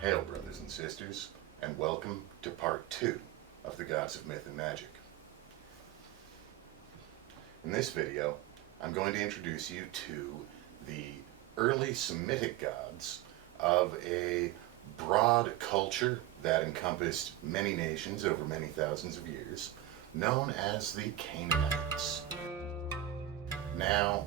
Hail, brothers and sisters, and welcome to part 2 of the Gods of Myth and Magic. In this video, I'm going to introduce you to the early Semitic gods of a broad culture that encompassed many nations over many thousands of years, known as the Canaanites. Now,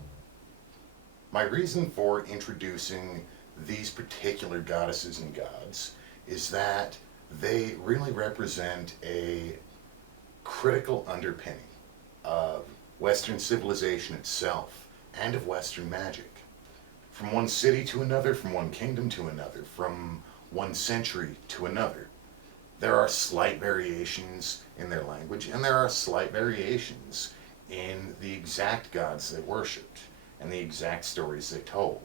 my reason for introducing these particular goddesses and gods is that they really represent a critical underpinning of Western civilization itself and of Western magic. From one city to another, from one kingdom to another, from one century to another, there are slight variations in their language, and there are slight variations in the exact gods they worshipped and the exact stories they told.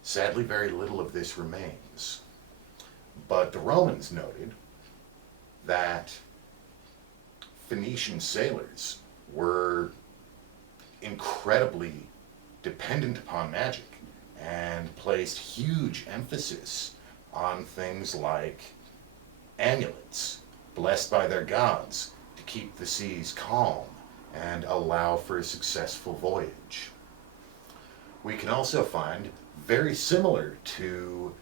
Sadly, very little of this remains. But the Romans noted that Phoenician sailors were incredibly dependent upon magic and placed huge emphasis on things like amulets blessed by their gods to keep the seas calm and allow for a successful voyage. We can also find, very similar to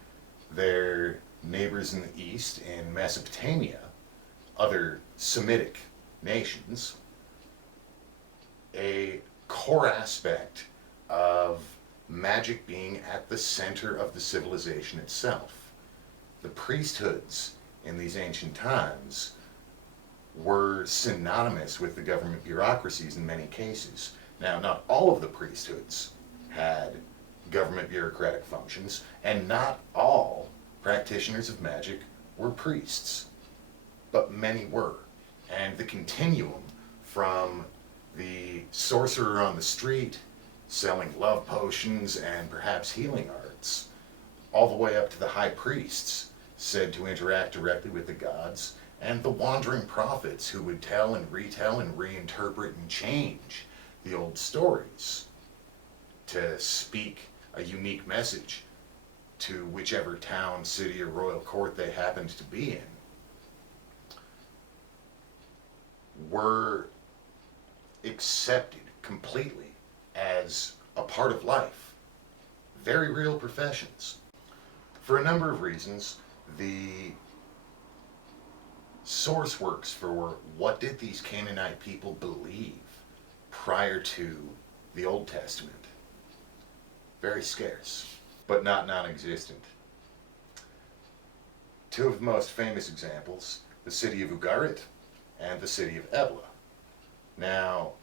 their neighbors in the east in Mesopotamia, other Semitic nations, a core aspect of magic being at the center of the civilization itself. The priesthoods in these ancient times were synonymous with the government bureaucracies in many cases. Now, not all of the priesthoods had government bureaucratic functions, and not all practitioners of magic were priests, but many were. And the continuum from the sorcerer on the street selling love potions and perhaps healing arts, all the way up to the high priests said to interact directly with the gods, and the wandering prophets who would tell and retell and reinterpret and change the old stories to speak a unique message to whichever town, city, or royal court they happened to be in, were accepted completely as a part of life. Very real professions. For a number of reasons, the source works for what did these Canaanite people believe prior to the Old Testament, very scarce, but not non-existent. Two of the most famous examples, the city of Ugarit and the city of Ebla. Now,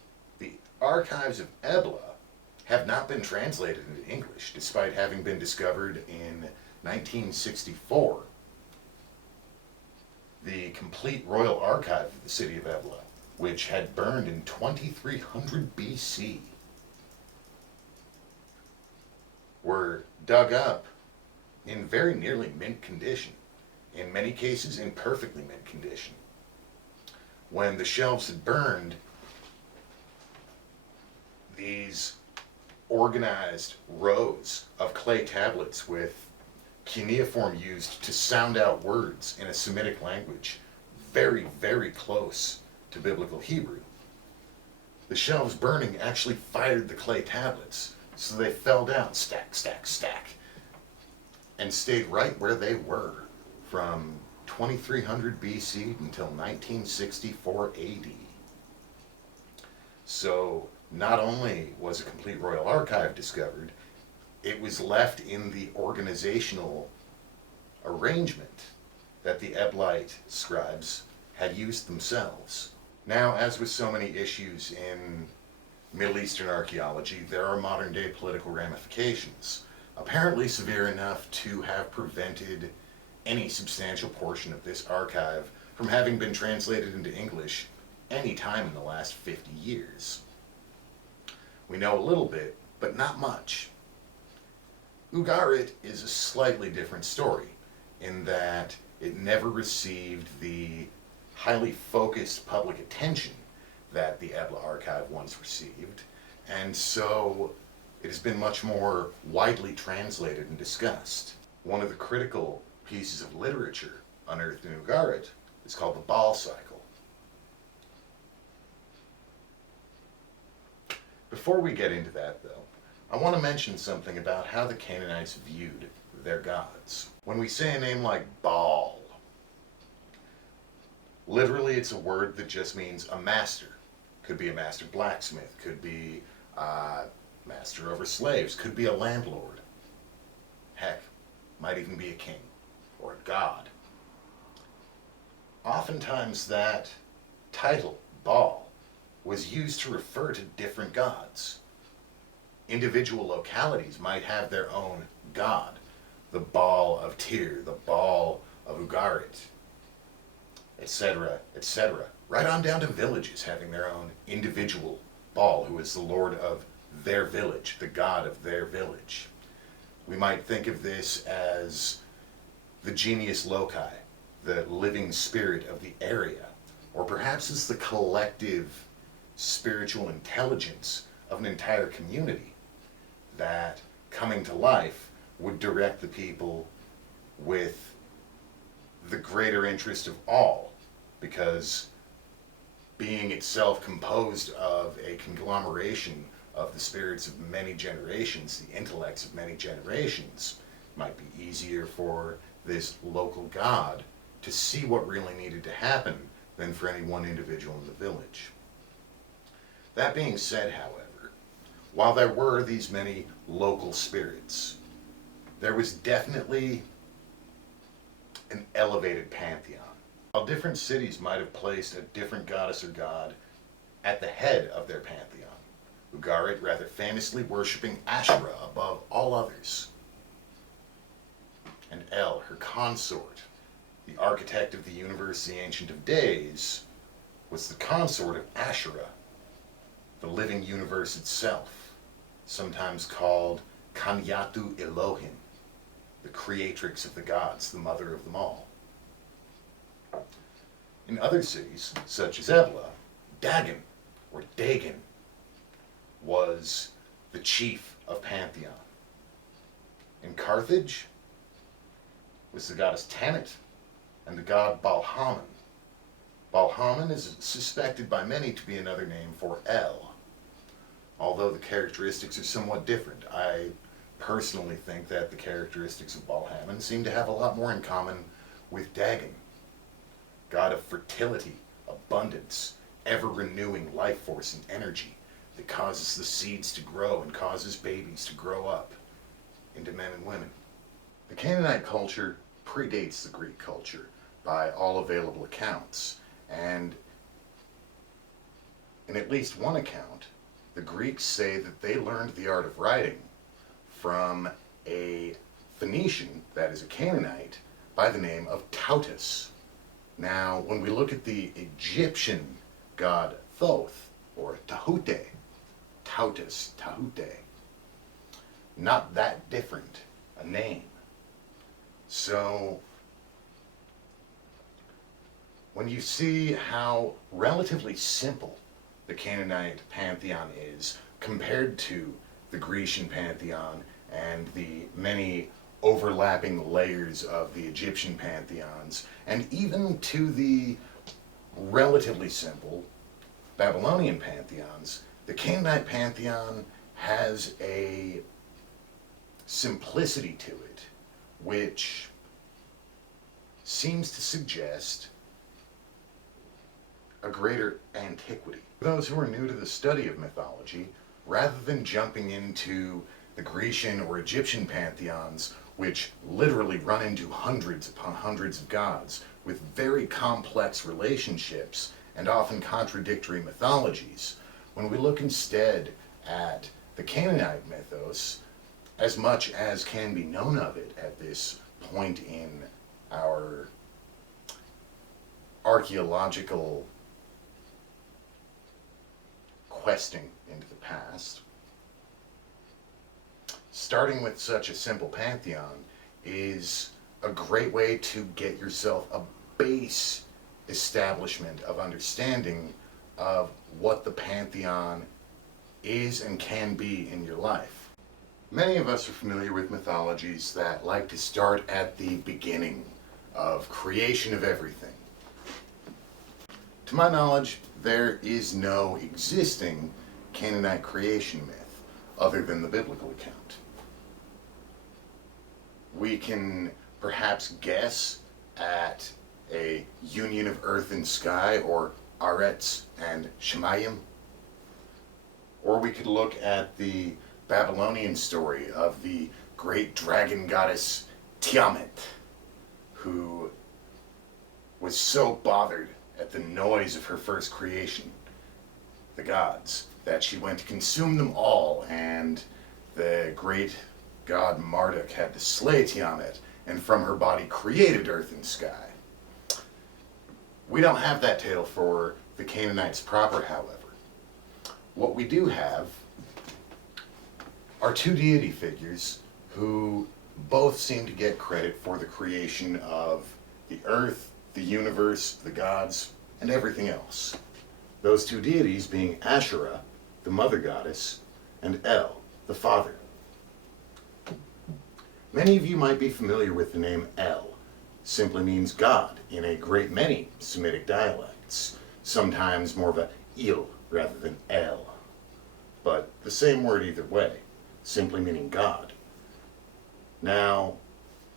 the archives of Ebla have not been translated into English, despite having been discovered in 1964. The complete royal archive of the city of Ebla, which had burned in 2300 BC, were dug up in very nearly mint condition, in many cases in perfectly mint condition. When the shelves had burned, these organized rows of clay tablets with cuneiform used to sound out words in a Semitic language, very, very close to Biblical Hebrew. The shelves burning actually fired the clay tablets, so they fell down, stack, stack, stack, and stayed right where they were from 2300 BC until 1964 AD. So not only was a complete royal archive discovered, it was left in the organizational arrangement that the Eblite scribes had used themselves. Now, as with so many issues in Middle Eastern archaeology, there are modern-day political ramifications, apparently severe enough to have prevented any substantial portion of this archive from having been translated into English any time in the last 50 years. We know a little bit, but not much. Ugarit is a slightly different story, in that it never received the highly focused public attention that the Ebla archive once received, and so it has been much more widely translated and discussed. One of the critical pieces of literature unearthed in Ugarit is called the Baal cycle. Before we get into that, though, I want to mention something about how the Canaanites viewed their gods. When we say a name like Baal, literally it's a word that just means a master. Could be a master blacksmith, could be a master over slaves, could be a landlord. Heck, might even be a king or a god. Oftentimes that title, Baal, was used to refer to different gods. Individual localities might have their own god. The Baal of Tyr, the Baal of Ugarit, etc., etc. Right on down to villages having their own individual Baal, who is the lord of their village, the god of their village. We might think of this as the genius loci, the living spirit of the area, or perhaps as the collective spiritual intelligence of an entire community that, coming to life, would direct the people with the greater interest of all, because being itself composed of a conglomeration of the spirits of many generations, the intellects of many generations, might be easier for this local god to see what really needed to happen than for any one individual in the village. That being said, however, while there were these many local spirits, there was definitely an elevated pantheon. While different cities might have placed a different goddess or god at the head of their pantheon, Ugarit rather famously worshipping Asherah above all others. And El, her consort, the architect of the universe, the Ancient of Days, was the consort of Asherah, the living universe itself, sometimes called Kanyatu Elohim, the creatrix of the gods, the mother of them all. In other cities, such as Ebla, Dagon, or Dagon, was the chief of Pantheon. In Carthage was the goddess Tanit and the god Baal Hammon. Baal Hammon is suspected by many to be another name for El, although the characteristics are somewhat different. I personally think that the characteristics of Baal Hammon seem to have a lot more in common with Dagon, god of fertility, abundance, ever-renewing life force and energy that causes the seeds to grow and causes babies to grow up into men and women. The Canaanite culture predates the Greek culture by all available accounts, and in at least one account, the Greeks say that they learned the art of writing from a Phoenician, that is a Canaanite, by the name of Tautus. Now, when we look at the Egyptian god Thoth, or Tahute, Tautus, Tahute, not that different a name. So, when you see how relatively simple the Canaanite pantheon is compared to the Grecian pantheon and the many overlapping layers of the Egyptian pantheons, and even to the relatively simple Babylonian pantheons, the Canaanite pantheon has a simplicity to it which seems to suggest a greater antiquity. For those who are new to the study of mythology, rather than jumping into the Grecian or Egyptian pantheons, which literally run into hundreds upon hundreds of gods with very complex relationships and often contradictory mythologies, when we look instead at the Canaanite mythos, as much as can be known of it at this point in our archaeological questing into the past, starting with such a simple pantheon is a great way to get yourself a base establishment of understanding of what the pantheon is and can be in your life. Many of us are familiar with mythologies that like to start at the beginning of creation of everything. To my knowledge, there is no existing Canaanite creation myth other than the biblical account. We can perhaps guess at a union of earth and sky, or Aretz and Shemayim, or we could look at the Babylonian story of the great dragon goddess Tiamat, who was so bothered at the noise of her first creation, the gods, that she went to consume them all, and the great god Marduk had to slay Tiamat, and from her body created earth and sky. We don't have that tale for the Canaanites proper, however. What we do have are two deity figures who both seem to get credit for the creation of the earth, the universe, the gods, and everything else. Those two deities being Asherah, the mother goddess, and El, the father. Many of you might be familiar with the name El. Simply means God in a great many Semitic dialects, sometimes more of a Il rather than El. But the same word either way, simply meaning God. Now,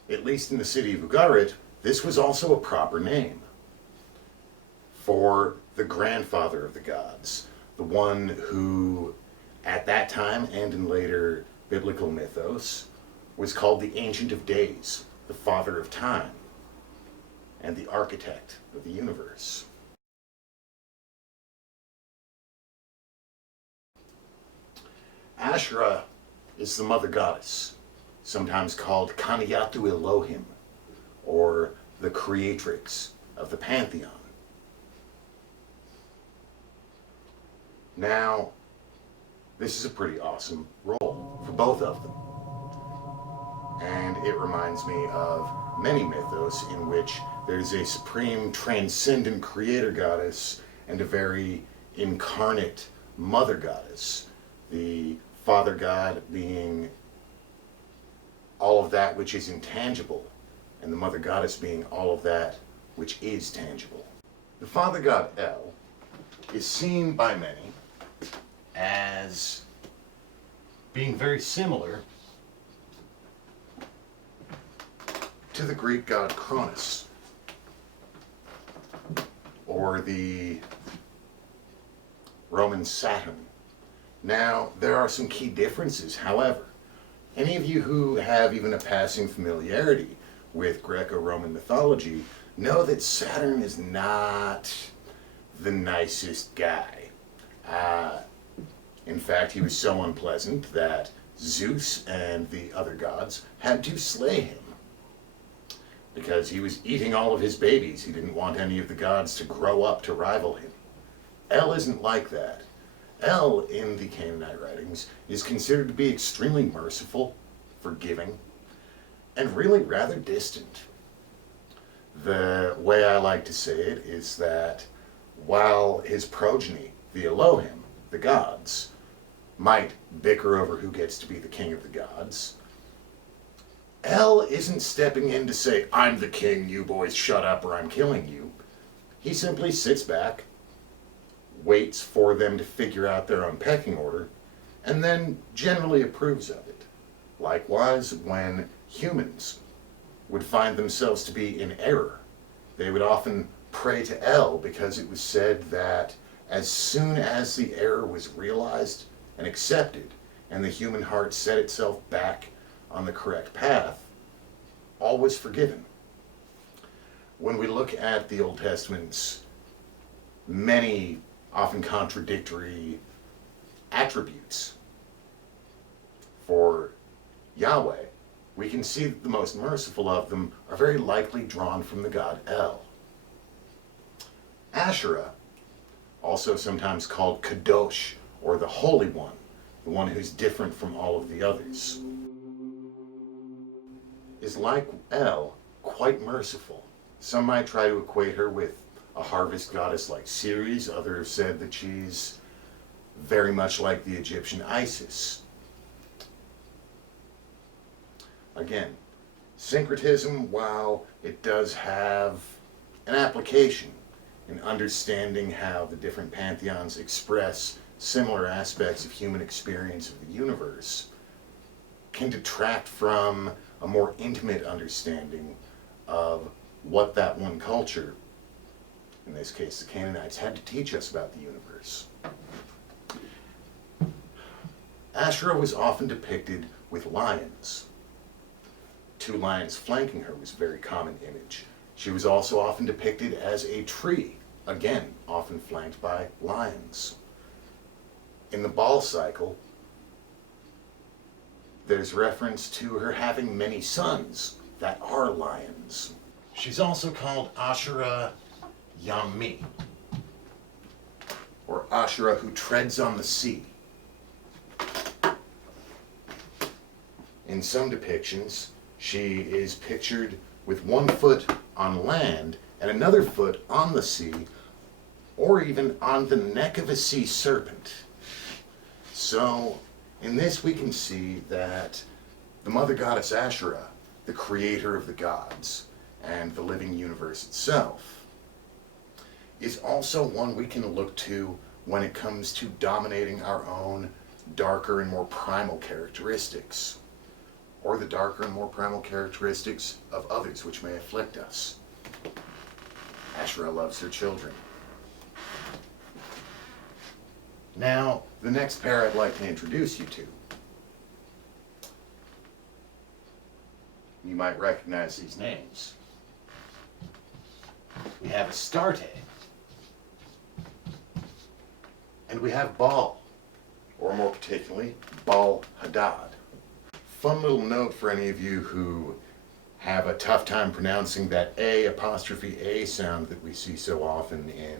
at least in the city of Ugarit, this was also a proper name for the grandfather of the gods, the one who, at that time and in later biblical mythos, was called the Ancient of Days, the Father of Time, and the architect of the universe. Asherah is the mother goddess, sometimes called Kaniyatu Elohim, or the creatrix of the Pantheon. Now, this is a pretty awesome role for both of them. And it reminds me of many mythos in which there's a supreme transcendent creator goddess and a very incarnate mother goddess. The father god being all of that which is intangible, and the mother goddess being all of that which is tangible. The father god El is seen by many as being very similar to the Greek god Cronus, or the Roman Saturn. Now, there are some key differences, however. Any of you who have even a passing familiarity with Greco-Roman mythology know that Saturn is not the nicest guy. In fact, he was so unpleasant that Zeus and the other gods had to slay him because he was eating all of his babies. He didn't want any of the gods to grow up to rival him. El isn't like that. El, in the Canaanite writings, is considered to be extremely merciful, forgiving, and really rather distant. The way I like to say it is that while his progeny, the Elohim, the gods, might bicker over who gets to be the king of the gods, El isn't stepping in to say, "I'm the king, you boys shut up or I'm killing you." He simply sits back, waits for them to figure out their own pecking order, and then generally approves of it. Likewise, when humans would find themselves to be in error, they would often pray to El, because it was said that as soon as the error was realized and accepted, and the human heart set itself back on the correct path, all was forgiven. When we look at the Old Testament's many often contradictory attributes for Yahweh, we can see that the most merciful of them are very likely drawn from the god El. Asherah, also sometimes called Kadosh, or the Holy One, the one who's different from all of the others, is like El, quite merciful. Some might try to equate her with a harvest goddess like Ceres. Others said that she's very much like the Egyptian Isis. Again, syncretism, while it does have an application in understanding how the different pantheons express similar aspects of human experience of the universe, can detract from a more intimate understanding of what that one culture, in this case the Canaanites, had to teach us about the universe. Asherah was often depicted with lions. 2 lions flanking her was a very common image. She was also often depicted as a tree, again, often flanked by lions. In the Baal cycle, there's reference to her having many sons that are lions. She's also called Asherah Yami, or Asherah who treads on the sea. In some depictions, she is pictured with 1 foot on land and another foot on the sea, or even on the neck of a sea serpent. So, in this we can see that the mother goddess Asherah, the creator of the gods and the living universe itself, is also one we can look to when it comes to dominating our own darker and more primal characteristics, or the darker and more primal characteristics of others which may afflict us. Asherah loves her children. Now, the next pair I'd like to introduce you to. You might recognize these names. We have Astarte, and we have Baal, or more particularly, Baal Haddad. Fun little note for any of you who have a tough time pronouncing that A' sound that we see so often in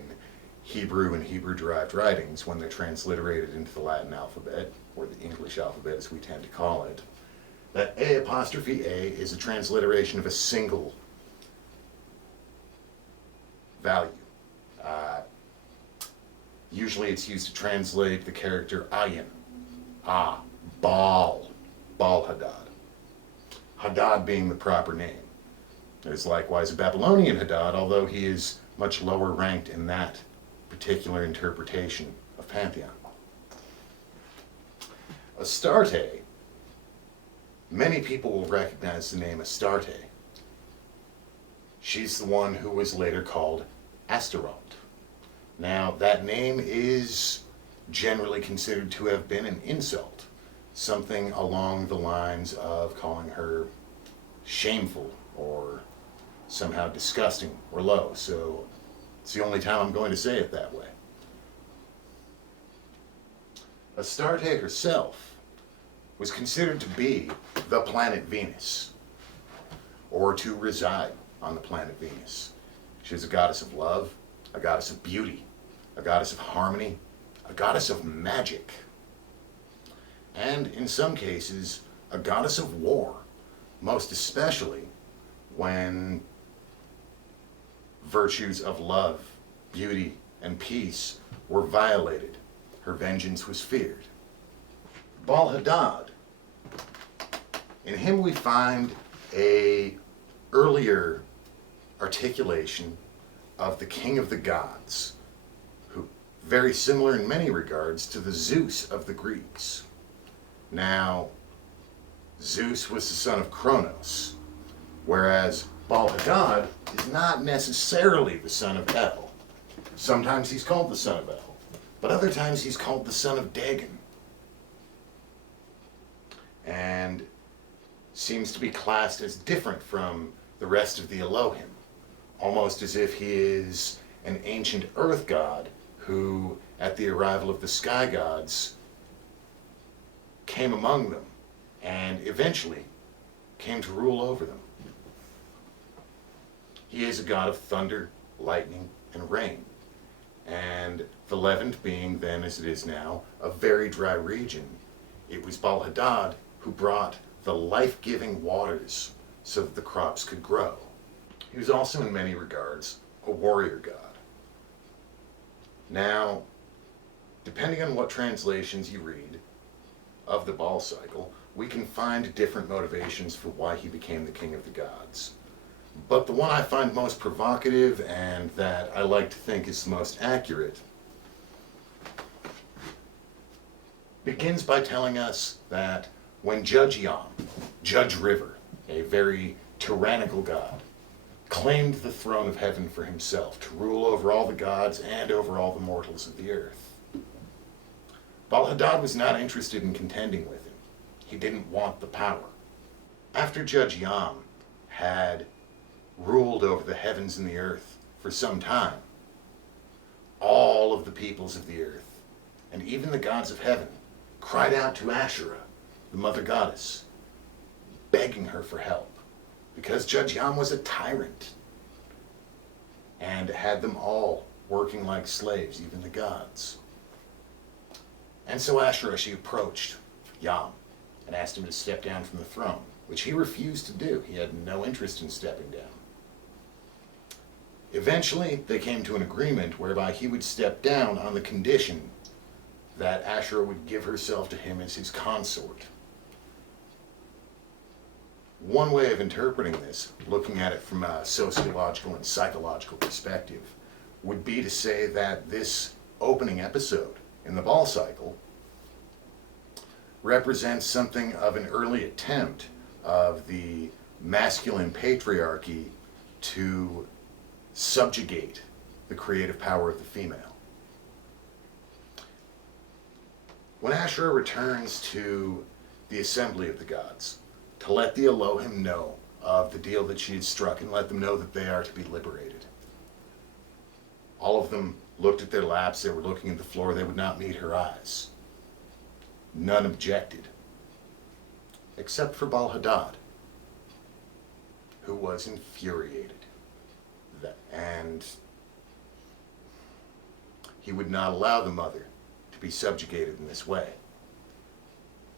Hebrew and Hebrew-derived writings when they're transliterated into the Latin alphabet, or the English alphabet as we tend to call it. That A' is a transliteration of a single value. Usually it's used to translate the character Ayin. Baal Haddad. Haddad being the proper name. There's likewise a Babylonian Haddad, although he is much lower ranked in that particular interpretation of Pantheon. Astarte, many people will recognize the name Astarte. She's the one who was later called Astaroth. Now, that name is generally considered to have been an insult, something along the lines of calling her shameful or somehow disgusting or low. So it's the only time I'm going to say it that way. Astarte herself was considered to be the planet Venus, or to reside on the planet Venus. She was a goddess of love, a goddess of beauty, a goddess of harmony, a goddess of magic, and in some cases, a goddess of war, most especially when virtues of love, beauty, and peace were violated. Her vengeance was feared. Baal Haddad, in him we find a earlier articulation of the king of the gods, who very similar in many regards to the Zeus of the Greeks. Now, Zeus was the son of Kronos, whereas Baal Haddad is not necessarily the son of El. Sometimes he's called the son of El, but other times he's called the son of Dagon, and seems to be classed as different from the rest of the Elohim, almost as if he is an ancient earth god who, at the arrival of the sky gods, came among them and eventually came to rule over them. He is a god of thunder, lightning, and rain, and the Levant being then, as it is now, a very dry region, it was Baal Haddad who brought the life-giving waters so that the crops could grow. He was also in many regards a warrior god. Now, depending on what translations you read of the Baal cycle, we can find different motivations for why he became the king of the gods. But the one I find most provocative and that I like to think is the most accurate begins by telling us that when Judge Yam, Judge River, a very tyrannical god, claimed the throne of heaven for himself to rule over all the gods and over all the mortals of the earth, Baal-Haddad was not interested in contending with him. He didn't want the power. After Judge Yam had ruled over the heavens and the earth for some time, all of the peoples of the earth, and even the gods of heaven, cried out to Asherah, the mother goddess, begging her for help, because Judge Yam was a tyrant and had them all working like slaves, even the gods. And so Asherah, she approached Yam and asked him to step down from the throne, which he refused to do. He had no interest in stepping down. Eventually, they came to an agreement whereby he would step down on the condition that Asherah would give herself to him as his consort. One way of interpreting this, looking at it from a sociological and psychological perspective, would be to say that this opening episode in the Baal cycle represents something of an early attempt of the masculine patriarchy to subjugate the creative power of the female. When Asherah returns to the assembly of the gods to let the Elohim know of the deal that she had struck and let them know that they are to be liberated, all of them looked at their laps, they were looking at the floor, they would not meet her eyes. None objected, except for Baal-Haddad, who was infuriated. And he would not allow the mother to be subjugated in this way.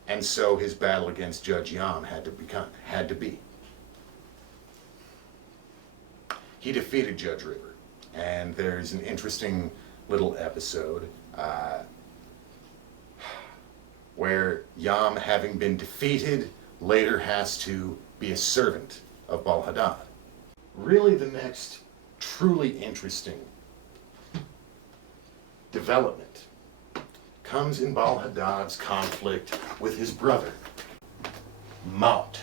And so his battle against Judge Yam had to be. He defeated Judge River, and there's an interesting little episode where Yam, having been defeated, later has to be a servant of Baal-Haddad. Really, the next truly interesting development comes in Baal-Haddad's conflict with his brother, Maut.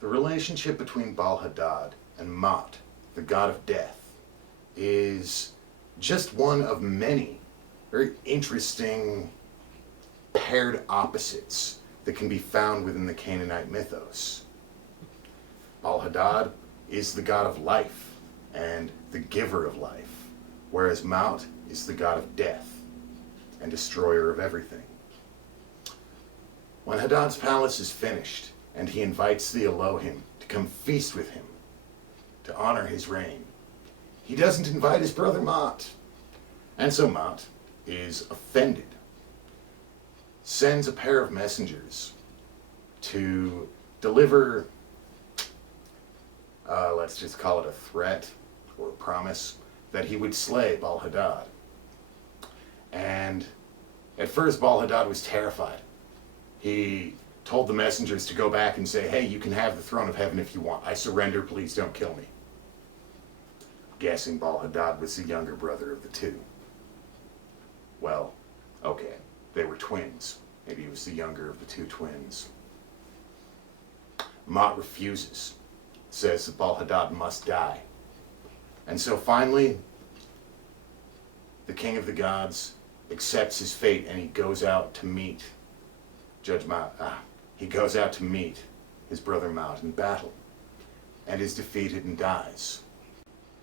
The relationship between Baal-Haddad and Maut, the god of death, is just one of many very interesting paired opposites that can be found within the Canaanite mythos. Al-Haddad is the god of life and the giver of life, whereas Maut is the god of death and destroyer of everything. When Haddad's palace is finished and he invites the Elohim to come feast with him to honor his reign, he doesn't invite his brother Maut. And so Maut is offended, sends a pair of messengers to deliver, let's just call it a threat or a promise, that he would slay Baal-Haddad. And at first Baal-Haddad was terrified. He told the messengers to go back and say, hey, you can have the throne of heaven if you want. I surrender, please don't kill me. Guessing Baal-Haddad was the younger brother of the two. Well, okay, they were twins. Maybe he was the younger of the two twins. Maut refuses, says that Baal-Haddad must die. And so finally, the king of the gods accepts his fate and he goes out to meet Judge Maut. He goes out to meet his brother Maut in battle and is defeated and dies.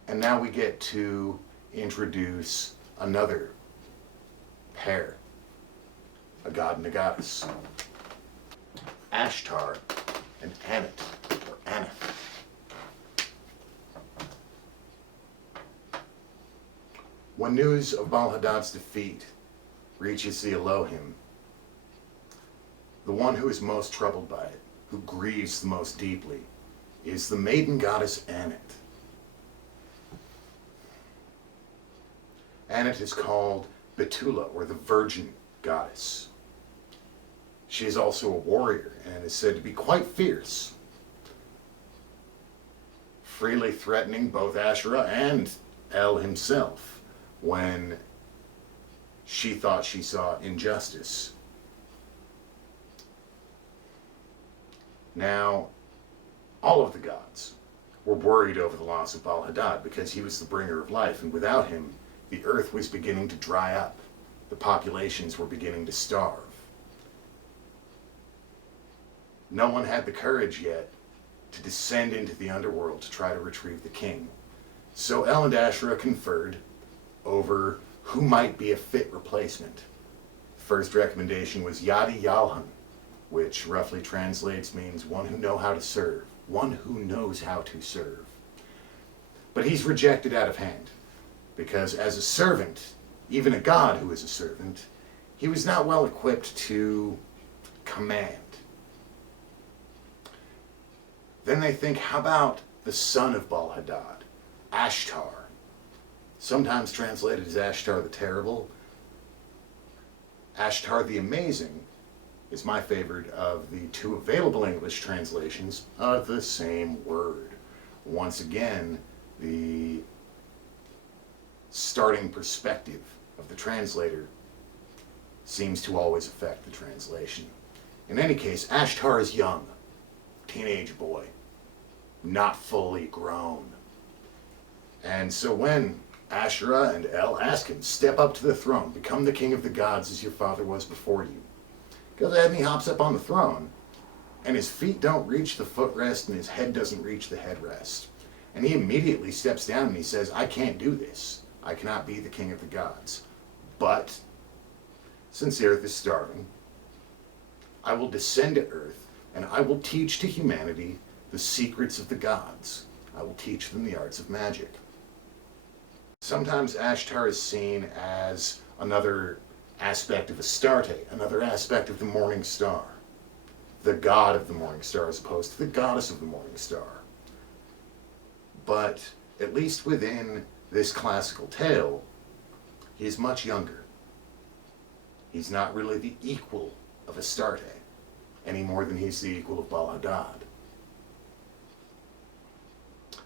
And now we get to introduce another pair, a god and a goddess. Ashtar and Anat, or Anath. When news of Baal-Haddad's defeat reaches the Elohim, the one who is most troubled by it, who grieves the most deeply, is the maiden goddess Anat. Anat is called Petula, or the virgin goddess. She is also a warrior and is said to be quite fierce, freely threatening both Asherah and El himself when she thought she saw injustice. Now, all of the gods were worried over the loss of Al-Haddad because he was the bringer of life, and without him, the earth was beginning to dry up. The populations were beginning to starve. No one had the courage yet to descend into the underworld to try to retrieve the king. So El and Asherah conferred over who might be a fit replacement. First recommendation was Yadi Golem, which roughly translates means one who knows how to serve. One who knows how to serve. But he's rejected out of hand, because as a servant, even a god who is a servant, he was not well equipped to command. Then they think, how about the son of Baal Haddad, Ashtar, sometimes translated as Ashtar the Terrible. Ashtar the Amazing is my favorite of the two available English translations of the same word. Once again, the starting perspective of the translator seems to always affect the translation. In any case, Ashtar is young, teenage boy, not fully grown. And so when Asherah and El ask him, step up to the throne, become the king of the gods as your father was before you, goes ahead and he hops up on the throne, and his feet don't reach the footrest and his head doesn't reach the headrest. And he immediately steps down and he says, I can't do this. I cannot be the king of the gods. But, since the earth is starving, I will descend to earth and I will teach to humanity the secrets of the gods. I will teach them the arts of magic. Sometimes Ashtar is seen as another aspect of Astarte, another aspect of the morning star, the god of the morning star as opposed to the goddess of the morning star. But at least within this classical tale, he is much younger. He's not really the equal of Astarte any more than he's the equal of Baal Haddad.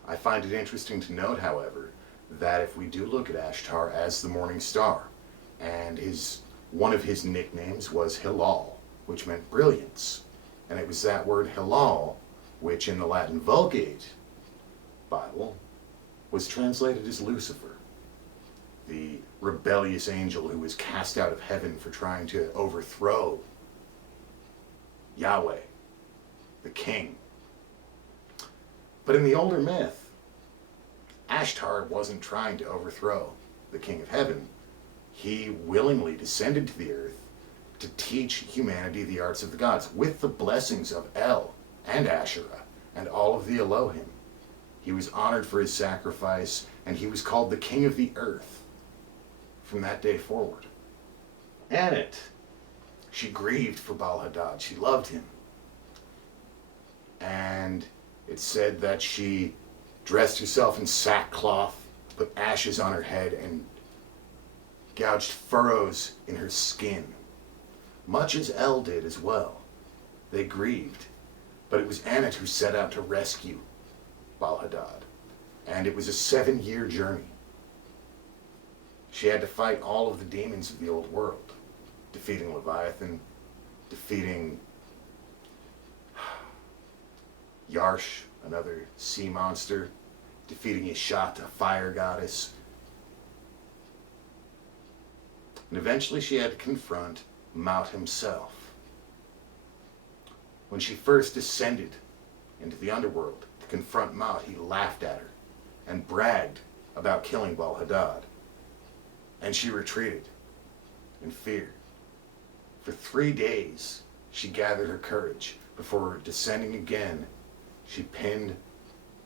I find it interesting to note, however, that if we do look at Ashtar as the morning star, and one of his nicknames was Hilal, which meant brilliance. And it was that word Hilal, which in the Latin Vulgate Bible was translated as Lucifer, the rebellious angel who was cast out of heaven for trying to overthrow Yahweh, the king. But in the older myth, Ashtar wasn't trying to overthrow the king of heaven. He willingly descended to the earth to teach humanity the arts of the gods with the blessings of El and Asherah and all of the Elohim. He was honored for his sacrifice, and he was called the king of the earth from that day forward. Anat, she grieved for Baal Haddad. She loved him. And it said that she dressed herself in sackcloth, put ashes on her head, and gouged furrows in her skin, much as El did as well. They grieved, but it was Anat who set out to rescue Baal Haddad, and it was a 7-year journey. She had to fight all of the demons of the old world, defeating Leviathan, defeating Yarsh, another sea monster, defeating Ishata, a fire goddess. And eventually she had to confront Maut himself. When she first descended into the underworld to confront Maut, he laughed at her and bragged about killing Baal Haddad. And she retreated in fear. For 3 days, she gathered her courage. Before descending again, she pinned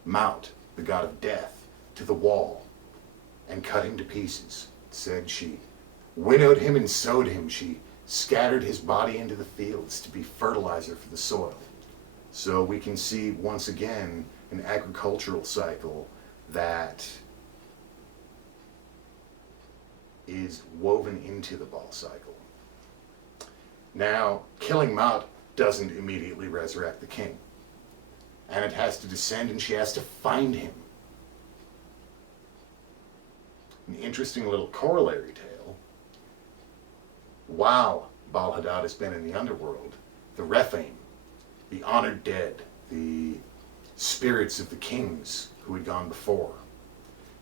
Maut, the god of death, to the wall and cut him to pieces. Said she winnowed him and sowed him. She scattered his body into the fields to be fertilizer for the soil. So we can see once again an agricultural cycle that is woven into the Baal cycle. Now, killing Maut doesn't immediately resurrect the king. And it has to descend and she has to find him. An interesting little corollary tale. While Baal Hammon has been in the underworld, the Rephaim, the honored dead, the spirits of the kings who had gone before,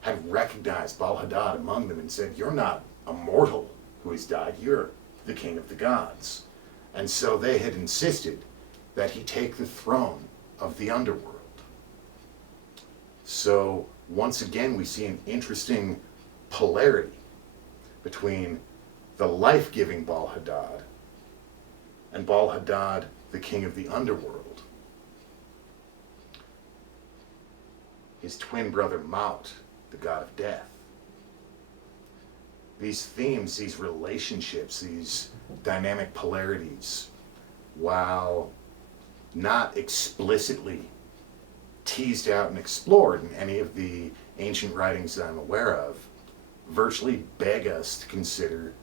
had recognized Baal Hammon among them and said, "You're not a mortal who has died, you're the king of the gods." And so they had insisted that he take the throne of the underworld. So once again we see an interesting polarity between the life-giving Baal Hammon and Baal Hammon, the king of the underworld. His twin brother Maut, the god of death. These themes, these relationships, these dynamic polarities, while not explicitly teased out and explored in any of the ancient writings that I'm aware of, virtually beg us to consider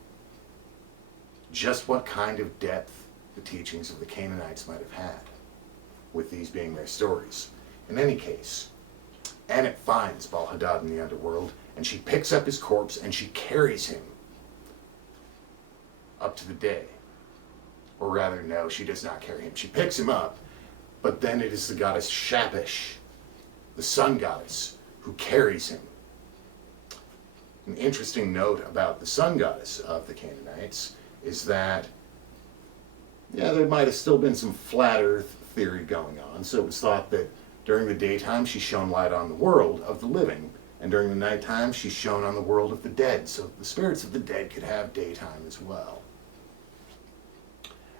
just what kind of depth the teachings of the Canaanites might have had, with these being their stories. In any case, Anet finds Baal Hammon in the underworld, and she picks up his corpse and she carries him up to the day. Or rather, no, she does not carry him. She picks him up, but then it is the goddess Shapish, the sun goddess, who carries him. An interesting note about the sun goddess of the Canaanites is that, yeah, there might have still been some flat earth theory going on, so it was thought that during the daytime she shone light on the world of the living, and during the nighttime she shone on the world of the dead, so the spirits of the dead could have daytime as well.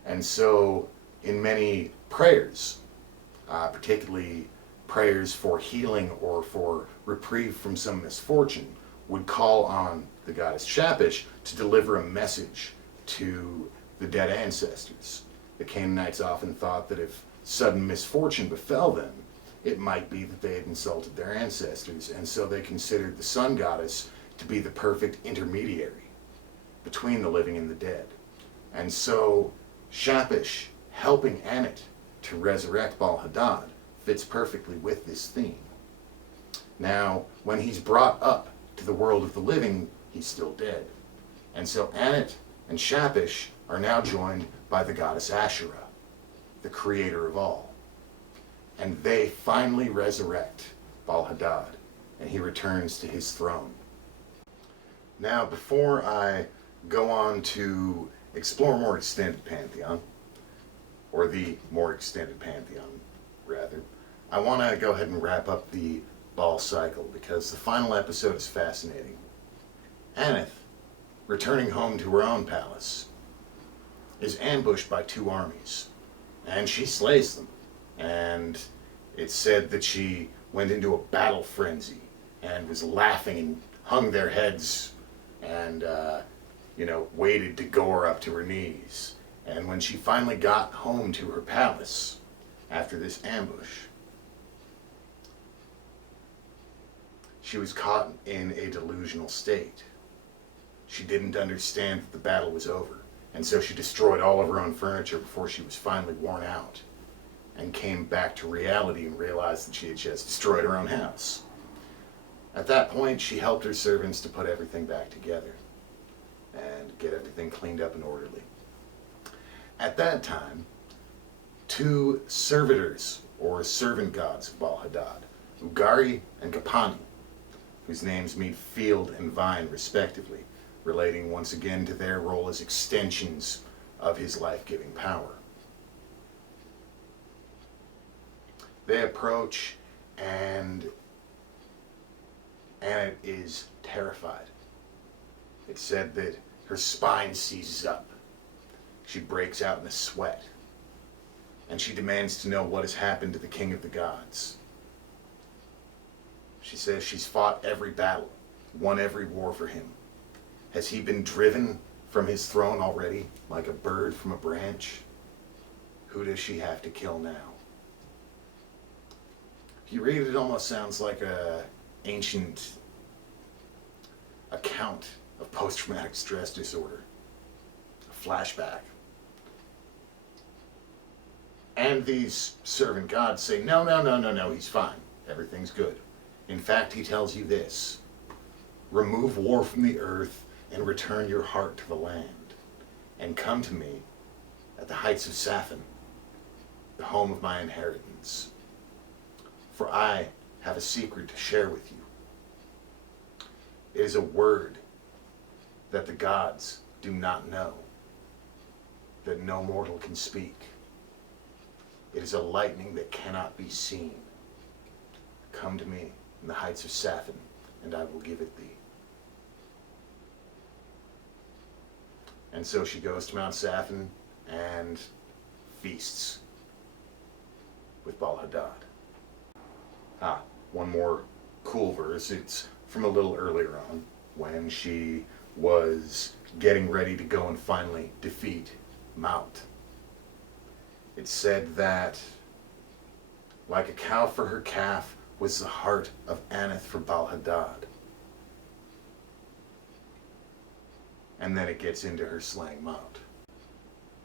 And so in many prayers, particularly prayers for healing or for reprieve from some misfortune, would call on the goddess Shapish to deliver a message to the dead ancestors. The Canaanites often thought that if sudden misfortune befell them, it might be that they had insulted their ancestors, and so they considered the sun goddess to be the perfect intermediary between the living and the dead. And so Shapish helping Anet to resurrect Baal Hammon fits perfectly with this theme. Now, when he's brought up to the world of the living, he's still dead. And so Anet and Shapish are now joined by the goddess Asherah, the creator of all. And they finally resurrect Baal Hammon, and he returns to his throne. Now, before I go on to explore more extended pantheon, or the more extended pantheon, rather, I want to go ahead and wrap up the Baal cycle, because the final episode is fascinating. Anet, returning home to her own palace, is ambushed by two armies, and she slays them. And it's said that she went into a battle frenzy and was laughing and hung their heads and, waded to gore up to her knees. And when she finally got home to her palace after this ambush, she was caught in a delusional state. She didn't understand that the battle was over, and so she destroyed all of her own furniture before she was finally worn out, and came back to reality and realized that she had just destroyed her own house. At that point, she helped her servants to put everything back together and get everything cleaned up and orderly. At that time, two servitors, or servant gods of Baal Hammon, Ugari and Kapani, whose names mean field and vine respectively, relating once again to their role as extensions of his life-giving power. They approach, and Anet is terrified. It's said that her spine seizes up. She breaks out in a sweat, and she demands to know what has happened to the king of the gods. She says she's fought every battle, won every war for him. Has he been driven from his throne already, like a bird from a branch? Who does she have to kill now? If you read it, it almost sounds like an ancient account of post-traumatic stress disorder, a flashback. And these servant gods say, no, no, no, no, no, he's fine. Everything's good. In fact, he tells you this: remove war from the earth and return your heart to the land, and come to me at the heights of Sapphin, the home of my inheritance. For I have a secret to share with you. It is a word that the gods do not know, that no mortal can speak. It is a lightning that cannot be seen. Come to me in the heights of Sapphin, and I will give it thee. And so she goes to Mount Sapphin and feasts with Baal Haddad. One more cool verse. It's from a little earlier on, when she was getting ready to go and finally defeat Mount. It said that, like a cow for her calf was the heart of Anath for Baal Haddad. And then it gets into her slaying Mount.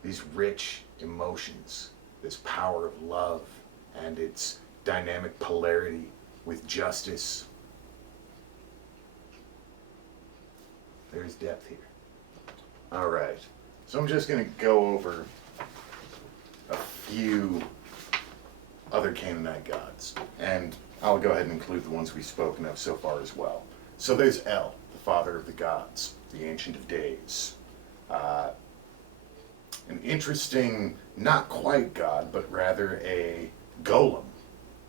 These rich emotions, this power of love, and its dynamic polarity with justice. There's depth here. All right, so I'm just going to go over a few other Canaanite gods, and I'll go ahead and include the ones we've spoken of so far as well. So there's El, the father of the gods, the Ancient of Days. An interesting, not quite god, but rather a golem,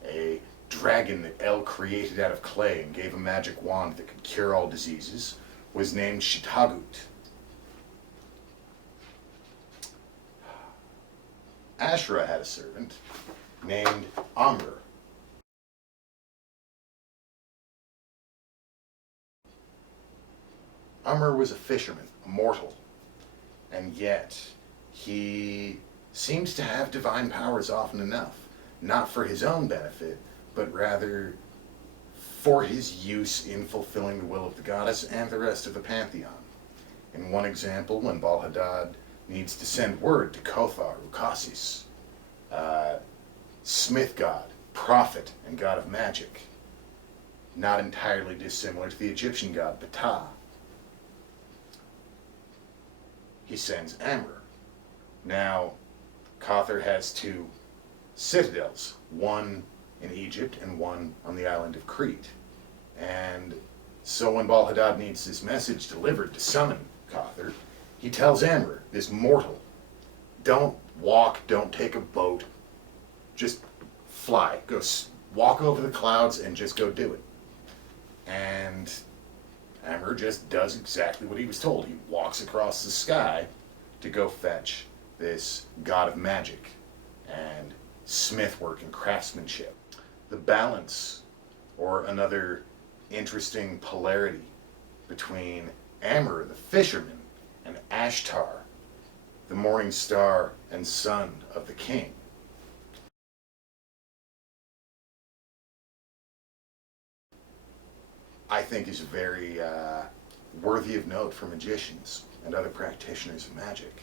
a dragon that El created out of clay and gave a magic wand that could cure all diseases, was named Shitagut. Asherah had a servant named Amr. Amr was a fisherman, a mortal, and yet he seems to have divine powers often enough, not for his own benefit, but rather for his use in fulfilling the will of the goddess and the rest of the pantheon. In one example, when Baal Haddad needs to send word to Kothar, Ukasis, smith god, prophet, and god of magic, not entirely dissimilar to the Egyptian god Ptah, he sends Amr. Now, Kothar has two citadels, one in Egypt and one on the island of Crete. And so when Baal Haddad needs this message delivered to summon Kothar, he tells Amr, this mortal, don't walk, don't take a boat, just fly, go walk over the clouds and just go do it. And Amr just does exactly what he was told. He walks across the sky to go fetch this god of magic and smith work and craftsmanship. The balance, or another interesting polarity, between Amr, the fisherman, and Ashtar, the morning star and son of the king. I think is very worthy of note for magicians and other practitioners of magic.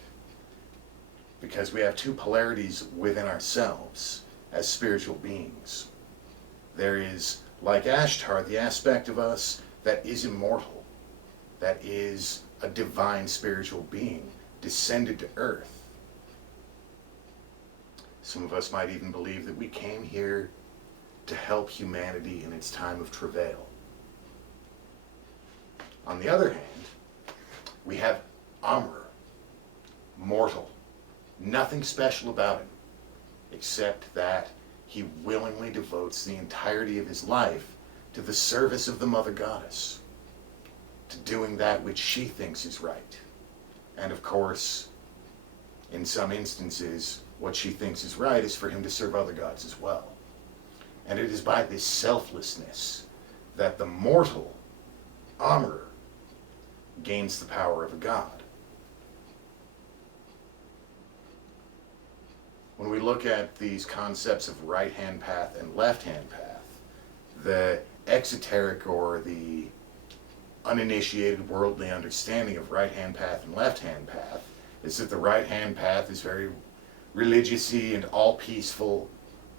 Because we have two polarities within ourselves as spiritual beings. There is, like Ashtar, the aspect of us that is immortal, that is a divine spiritual being descended to earth. Some of us might even believe that we came here to help humanity in its time of travail. On the other hand, we have Amr, mortal. Nothing special about him, except that he willingly devotes the entirety of his life to the service of the Mother Goddess, to doing that which she thinks is right. And of course, in some instances, what she thinks is right is for him to serve other gods as well. And it is by this selflessness that the mortal, Amr, gains the power of a god. When we look at these concepts of right-hand path and left-hand path, the exoteric or the uninitiated worldly understanding of right-hand path and left-hand path is that the right-hand path is very religious-y and all peaceful,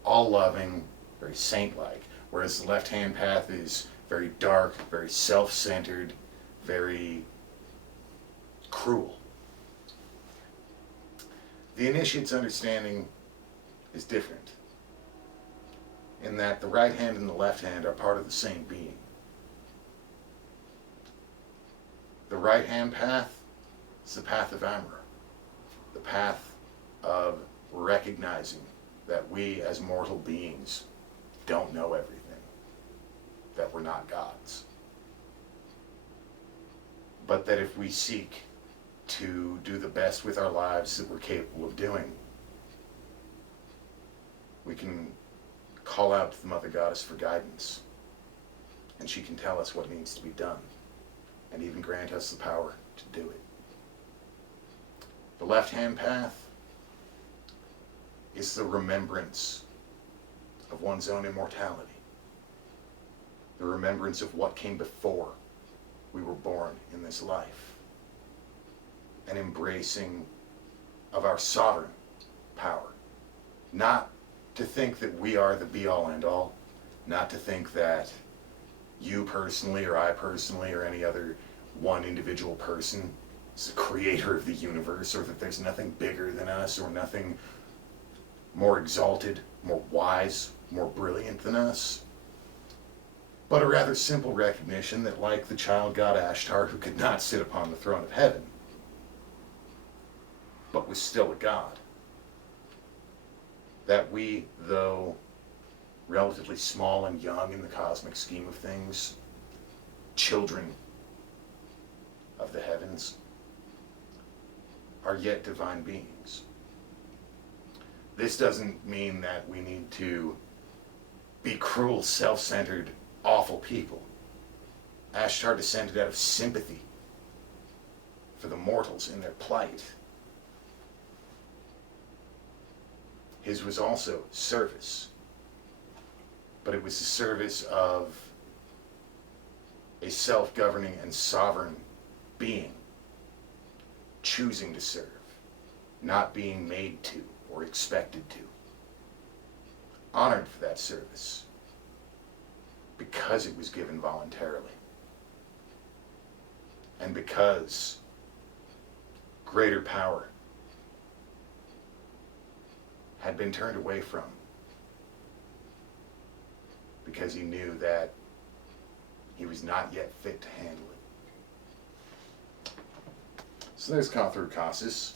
all loving, very saint-like. Whereas the left-hand path is very dark, very self-centered, very cruel. The initiate's understanding is different, in that the right hand and the left hand are part of the same being. The right hand path is the path of Amra, the path of recognizing that we as mortal beings don't know everything, that we're not gods. But that if we seek to do the best with our lives that we're capable of doing, we can call out to the Mother Goddess for guidance, and she can tell us what needs to be done, and even grant us the power to do it. The left-hand path is the remembrance of one's own immortality, the remembrance of what came before we were born in this life, an embracing of our sovereign power. Not to think that we are the be-all end-all, not to think that you personally or I personally or any other one individual person is the creator of the universe, or that there's nothing bigger than us or nothing more exalted, more wise, more brilliant than us, but a rather simple recognition that, like the child god Ashtar, who could not sit upon the throne of heaven, but was still a god, that we, though relatively small and young in the cosmic scheme of things, children of the heavens, are yet divine beings. This doesn't mean that we need to be cruel, self-centered, awful people. Ashtar descended out of sympathy for the mortals in their plight. His was also service, but it was the service of a self-governing and sovereign being, choosing to serve, not being made to or expected to. Honored for that service, because it was given voluntarily, and because greater power had been turned away from, because he knew that he was not yet fit to handle it. So there's Cothrocassus,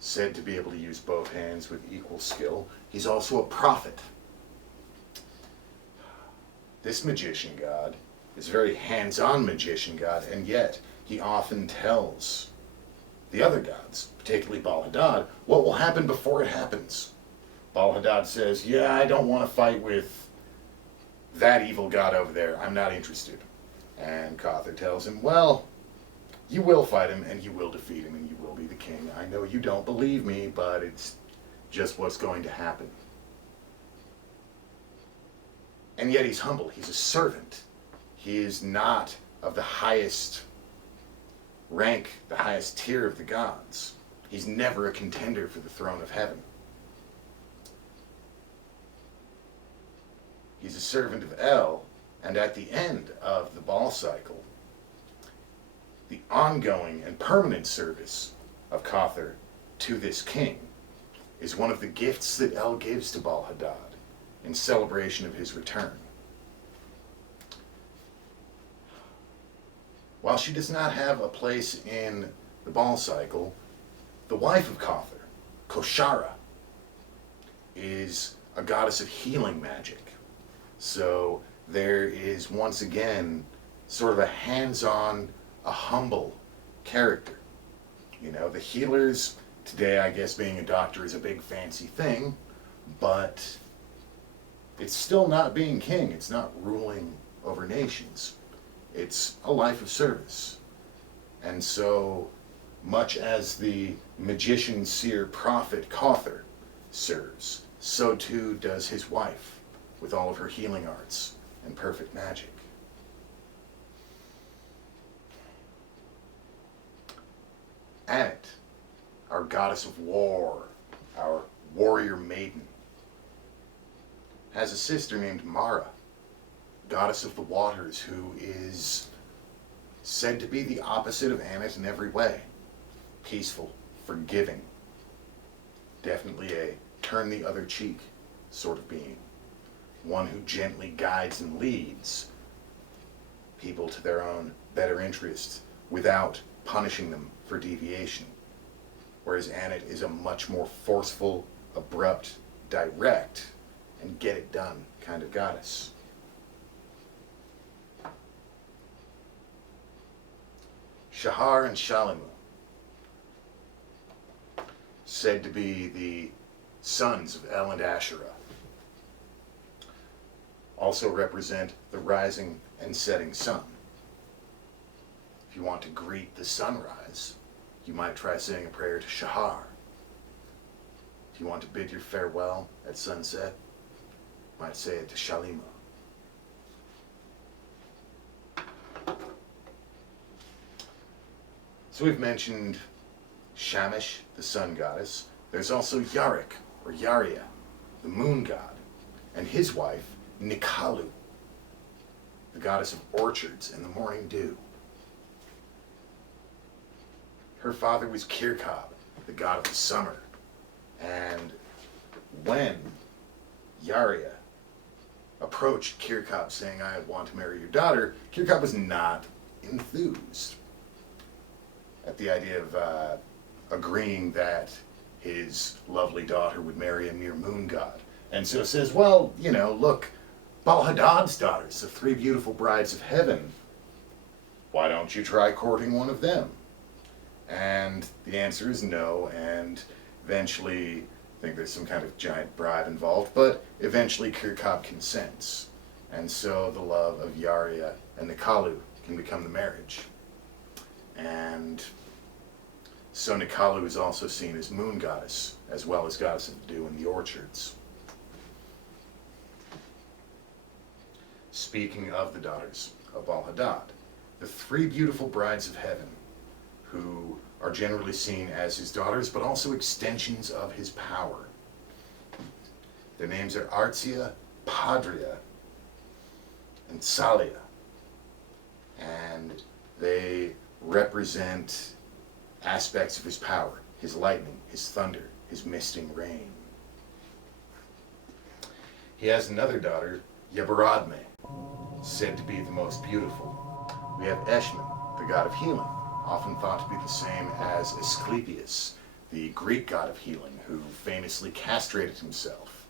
said to be able to use both hands with equal skill. He's also a prophet. This magician god is a very hands-on magician god, and yet he often tells the other gods, particularly Baal Hammon, what will happen before it happens. Baal Hammon says, yeah, I don't want to fight with that evil god over there. I'm not interested. And Cawthor tells him, well, you will fight him, and you will defeat him, and you will be the king. I know you don't believe me, but it's just what's going to happen. And yet he's humble. He's a servant. He is not of the highest rank, the highest tier of the gods. He's never a contender for the throne of heaven. He's a servant of El, and at the end of the Baal cycle, the ongoing and permanent service of Cawthor to this king is one of the gifts that El gives to Baal Hammon in celebration of his return. While she does not have a place in the Baal cycle, the wife of Cawthor, Shura, is a goddess of healing magic. So there is once again sort of a hands-on, a humble character. You know, the healers today, I guess being a doctor is a big fancy thing, but it's still not being king. It's not ruling over nations. It's a life of service. And so much as the magician, seer, prophet Cawthor serves, so too does his wife with all of her healing arts and perfect magic. Anet, our goddess of war, our warrior maiden, has a sister named Mara, goddess of the waters, who is said to be the opposite of Ammit in every way. Peaceful, forgiving, definitely a turn the other cheek sort of being. One who gently guides and leads people to their own better interests without punishing them for deviation. Whereas Ammit is a much more forceful, abrupt, direct, and get it done kind of goddess. Shahar and Shalimu, said to be the sons of El and Asherah, also represent the rising and setting sun. If you want to greet the sunrise, you might try saying a prayer to Shahar. If you want to bid your farewell at sunset, you might say it to Shalimu. So we've mentioned Shamash, the sun goddess. There's also Yarek, or Yaria, the moon god, and his wife, Nikalu, the goddess of orchards and the morning dew. Her father was Kirkab, the god of the summer. And when Yaria approached Kirkab saying, "I want to marry your daughter," Kirkab was not enthused at the idea of agreeing that his lovely daughter would marry a mere moon god. And so says, well, you know, look, Baal Hammon's daughters, the three beautiful brides of heaven, why don't you try courting one of them? And the answer is no, and eventually, I think there's some kind of giant bribe involved, but eventually Kirkab consents. And so the love of Yaria and Nikalu can become the marriage. And so Nikalu is also seen as moon goddess, as well as goddess of the dew in the orchards. Speaking of the daughters of Al-Haddad, the three beautiful brides of heaven, who are generally seen as his daughters, but also extensions of his power. Their names are Artzia, Padria, and Salia. And they represent aspects of his power: his lightning, his thunder, his misting rain. He has another daughter, Yebaradme, said to be the most beautiful. We have Eshmun, the god of healing, often thought to be the same as Asclepius, the Greek god of healing, who famously castrated himself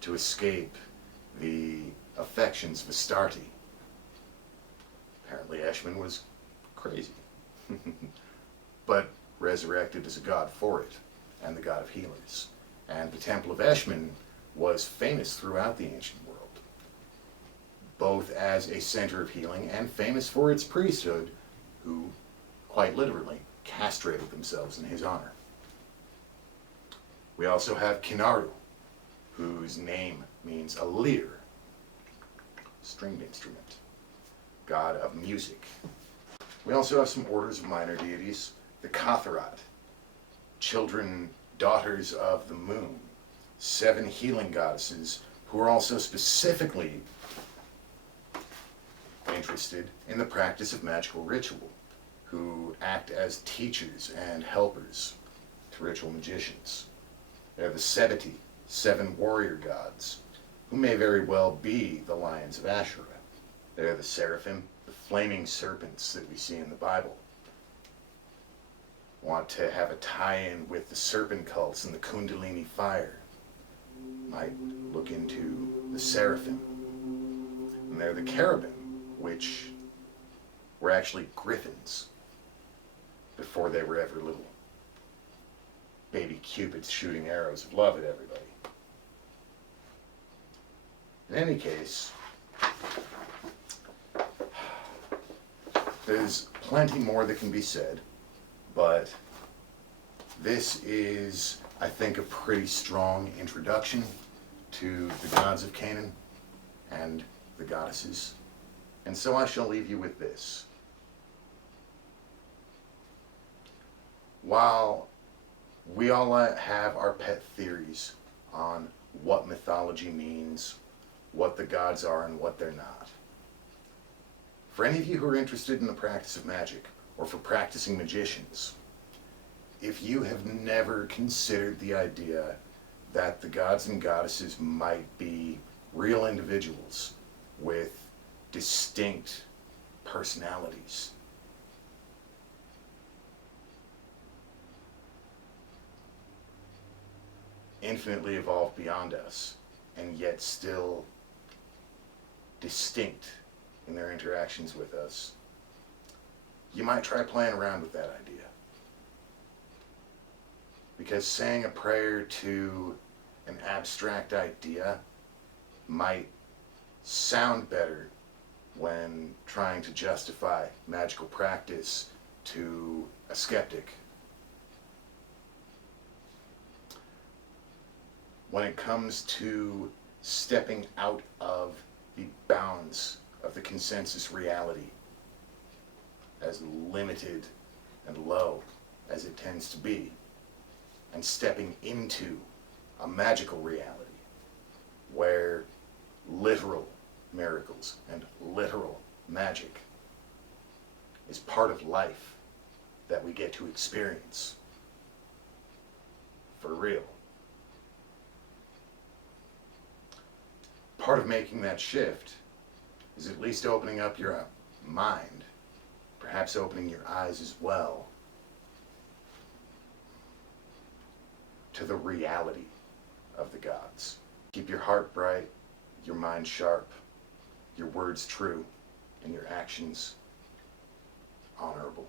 to escape the affections of Astarte. Apparently Eshmun was crazy, but resurrected as a god for it, and the god of healers. And the temple of Eshmun was famous throughout the ancient world, both as a center of healing and famous for its priesthood, who, quite literally, castrated themselves in his honor. We also have Canard, whose name means a lyre, stringed instrument, god of music. We also have some orders of minor deities: the Katharat, daughters of the moon, 7 healing goddesses who are also specifically interested in the practice of magical ritual, who act as teachers and helpers to ritual magicians. They're the Semitic, 7 warrior gods, who may very well be the lions of Asherah. They're the seraphim, the flaming serpents that we see in the Bible. Want to have a tie-in with the serpent cults and the Kundalini fire, might look into the seraphim. And they're the cherubim, which were actually griffins before they were ever little baby cupids shooting arrows of love at everybody. In any case, there's plenty more that can be said, but this is, I think, a pretty strong introduction to the gods of Canaan and the goddesses. And so I shall leave you with this. While We all have our pet theories on what mythology means, what the gods are, and what they're not. For any of you who are interested in the practice of magic, or for practicing magicians, if you have never considered the idea that the gods and goddesses might be real individuals with distinct personalities, infinitely evolved beyond us, and yet still distinct in their interactions with us, you might try playing around with that idea. Because saying a prayer to an abstract idea might sound better when trying to justify magical practice to a skeptic. When it comes to stepping out of the bounds of the consensus reality, as limited and low as it tends to be, and stepping into a magical reality where literal miracles and literal magic is part of life that we get to experience for real. Part of making that shift is at least opening up your mind, perhaps opening your eyes as well, to the reality of the gods. Keep your heart bright, your mind sharp, your words true, and your actions honorable.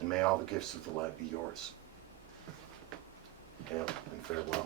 And may all the gifts of the light be yours. Hail and farewell.